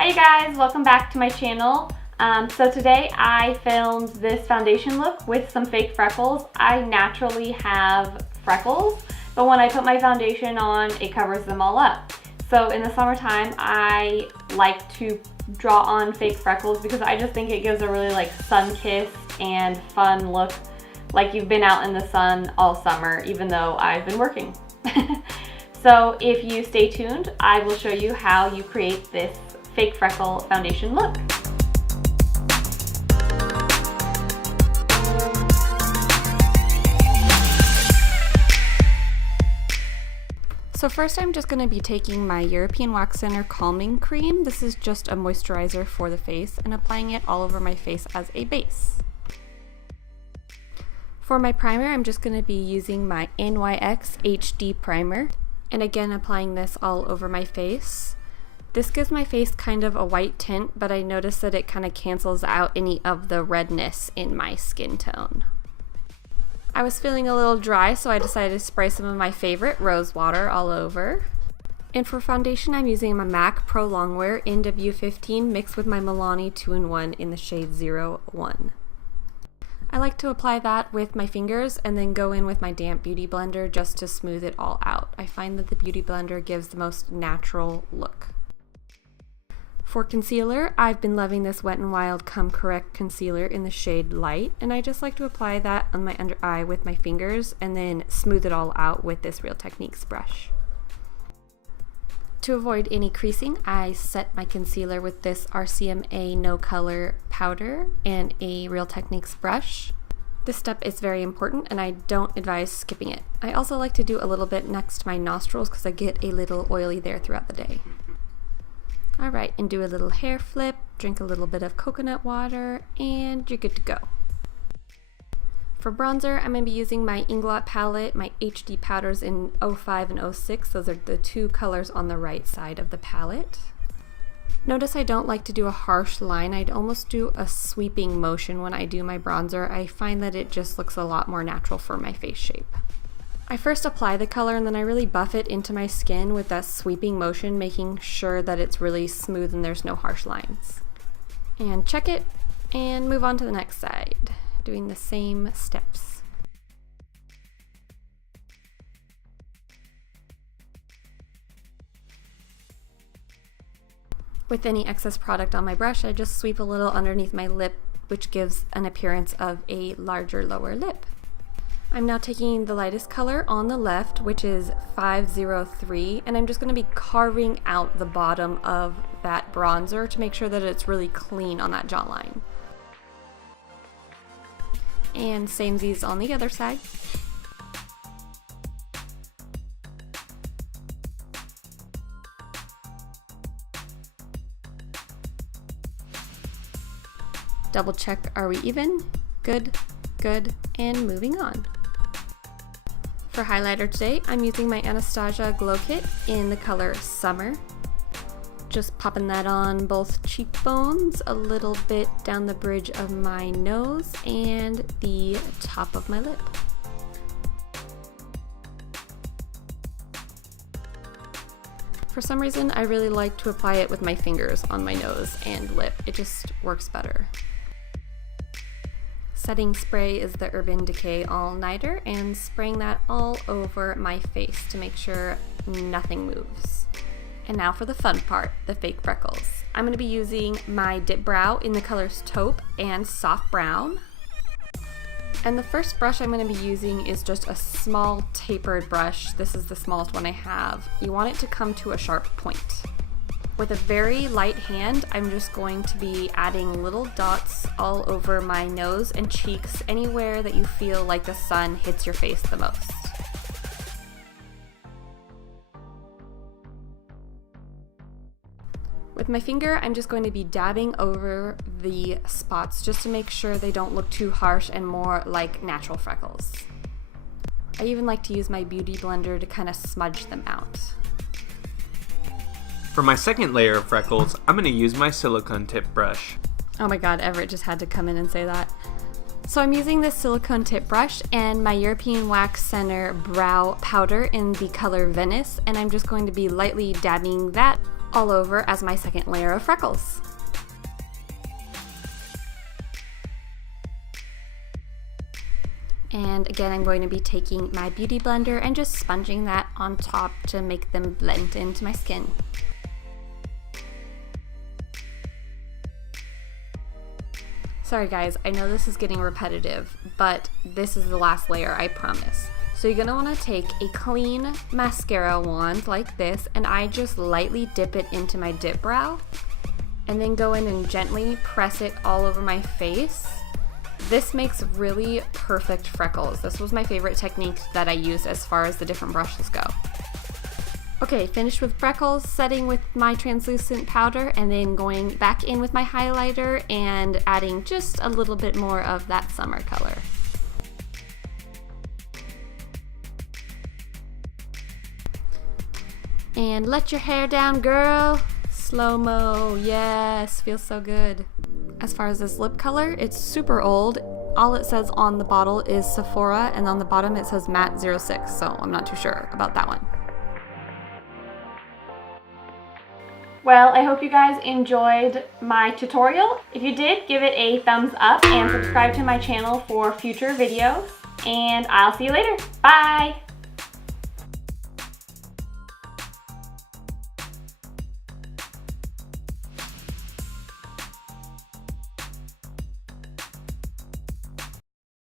Hi you guys, welcome back to my channel. So today I filmed this foundation look with some fake freckles. I naturally have freckles, but when I put my foundation on, it covers them all up. So in the summertime, I like to draw on fake freckles because I just think it gives a really like sun-kissed and fun look, like you've been out in the sun all summer, even though I've been working. So if you stay tuned, I will show you how you create this fake freckle foundation look. So first I'm just going to be taking my European Wax Center Calming Cream. This is just a moisturizer for the face, and applying it all over my face as a base. For my primer, I'm just going to be using my NYX HD Primer, and again applying this all over my face. This gives my face kind of a white tint, but I notice that it kind of cancels out any of the redness in my skin tone. I was feeling a little dry, so I decided to spray some of my favorite rose water all over. And for foundation, I'm using my MAC Pro Longwear NW15 mixed with my Milani 2-in-1 in the shade 01. I like to apply that with my fingers and then go in with my damp beauty blender just to smooth it all out. I find that the beauty blender gives the most natural look. For concealer, I've been loving this Wet n Wild Come Correct concealer in the shade Light, and I just like to apply that on my under eye with my fingers and then smooth it all out with this Real Techniques brush. To avoid any creasing, I set my concealer with this RCMA No Color powder and a Real Techniques brush. This step is very important and I don't advise skipping it. I also like to do a little bit next to my nostrils because I get a little oily there throughout the day. Alright, and do a little hair flip, drink a little bit of coconut water, and you're good to go. For bronzer, I'm going to be using my Inglot palette, my HD Powders in 05 and 06. Those are the two colors on the right side of the palette. Notice I don't like to do a harsh line. I'd almost do a sweeping motion when I do my bronzer. I find that it just looks a lot more natural for my face shape. I first apply the color and then I really buff it into my skin with that sweeping motion, making sure that it's really smooth and there's no harsh lines. And check it and move on to the next side, doing the same steps. With any excess product on my brush, I just sweep a little underneath my lip, which gives an appearance of a larger lower lip. I'm now taking the lightest color on the left, which is 503, and I'm just going to be carving out the bottom of that bronzer to make sure that it's really clean on that jawline. And samesies on the other side. Double check, are we even? Good, good, and moving on. For highlighter today, I'm using my Anastasia Glow Kit in the color Summer. Just popping that on both cheekbones, a little bit down the bridge of my nose, and the top of my lip. For some reason, I really like to apply it with my fingers on my nose and lip. It just works better. Setting spray is the Urban Decay All Nighter, and spraying that all over my face to make sure nothing moves. And now for the fun part, the fake freckles. I'm going to be using my dipbrow in the colors Taupe and Soft Brown. And the first brush I'm going to be using is just a small tapered brush. This is the smallest one I have. You want it to come to a sharp point. With a very light hand, I'm just going to be adding little dots all over my nose and cheeks, anywhere that you feel like the sun hits your face the most. With my finger, I'm just going to be dabbing over the spots just to make sure they don't look too harsh and more like natural freckles. I even like to use my beauty blender to kind of smudge them out. For my second layer of freckles, I'm going to use my silicone tip brush. Oh my god, Everett just had to come in and say that. So I'm using this silicone tip brush and my European Wax Center brow powder in the color Venice, and I'm just going to be lightly dabbing that all over as my second layer of freckles. And again, I'm going to be taking my beauty blender and just sponging that on top to make them blend into my skin. Sorry guys, I know this is getting repetitive, but this is the last layer, I promise. So you're gonna wanna take a clean mascara wand like this, and I just lightly dip it into my dip brow, and then go in and gently press it all over my face. This makes really perfect freckles. This was my favorite technique that I used as far as the different brushes go. Okay, finished with freckles, setting with my translucent powder, and then going back in with my highlighter and adding just a little bit more of that summer color. And let your hair down, girl. Slow-mo, yes, feels so good. As far as this lip color, it's super old. All it says on the bottle is Sephora, and on the bottom it says Matte 06, so I'm not too sure about that one. Well, I hope you guys enjoyed my tutorial. If you did, give it a thumbs up and subscribe to my channel for future videos. And I'll see you later. Bye!